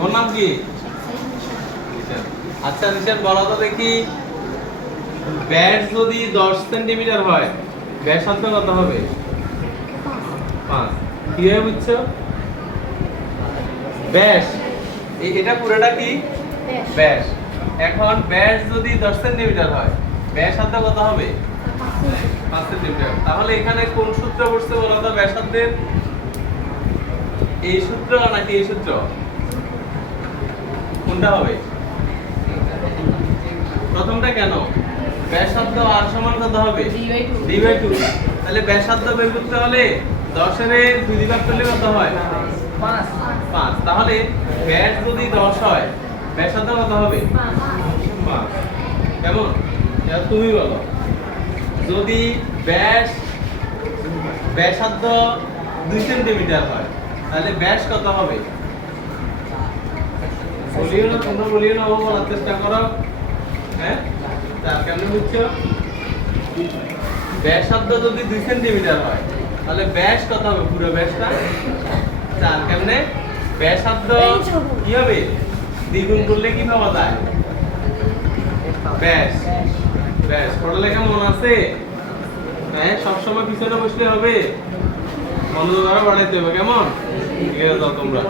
ওর নাম কি? নিশান। আচ্ছা নিশান বলো তো দেখি, ব্যাস যদি 10 সেন্টিমিটার হয় ব্যাসার্ধ কত হবে? 5। কিভাবে বুঝছো? ব্যাস এটা পুরোটা কি ব্যাস। এখন ব্যাস যদি 10 সেন্টিমিটার হয় ব্যাসার্ধ কত হবে? 5 সেন্টিমিটার। তাহলে এখানে কোন সূত্র বসছে বলো তো ব্যাসার্ধের? এই সূত্র নাকি এই সূত্র? কোনটা হবে? প্রথমটা কেন? ব্যাসার্ধ আর সমান কত হবে? d/2। তাহলে ব্যাসার্ধ বের করতে হলে 10 এর 2 ভাগ করলে কত হয়? 5। তাহলে ব্যাস যদি 10 হয় ব্যাসার্ধ কত হবে? 5। কেমন? এবার তুমি বলো, যদি ব্যাসার্ধ 2 সেন্টিমিটার হয় তাহলে ব্যাস কত হবে? বলিও না, তোমরা বলিও না, ও বলার চেষ্টা করো। হ্যাঁ, তার কেমনে বুঝছো? ব্যাসার্ধ যদি 2 সেন্টিমিটার হয় তাহলে ব্যাস কত হবে? পুরো ব্যাসটা 4। কেমনে? ব্যাসার্ধ কি হবে? দ্বিগুণ করলে কি পাওয়া যায়? ব্যাস। ব্যাস পড়ালেখা মনে আছে? হ্যাঁ, সবসময় পিছনে বসলে হবে? মনোযোগ আরো বাড়াইতে হবে। কেমন? ঠিক আছে, যাও তোমরা।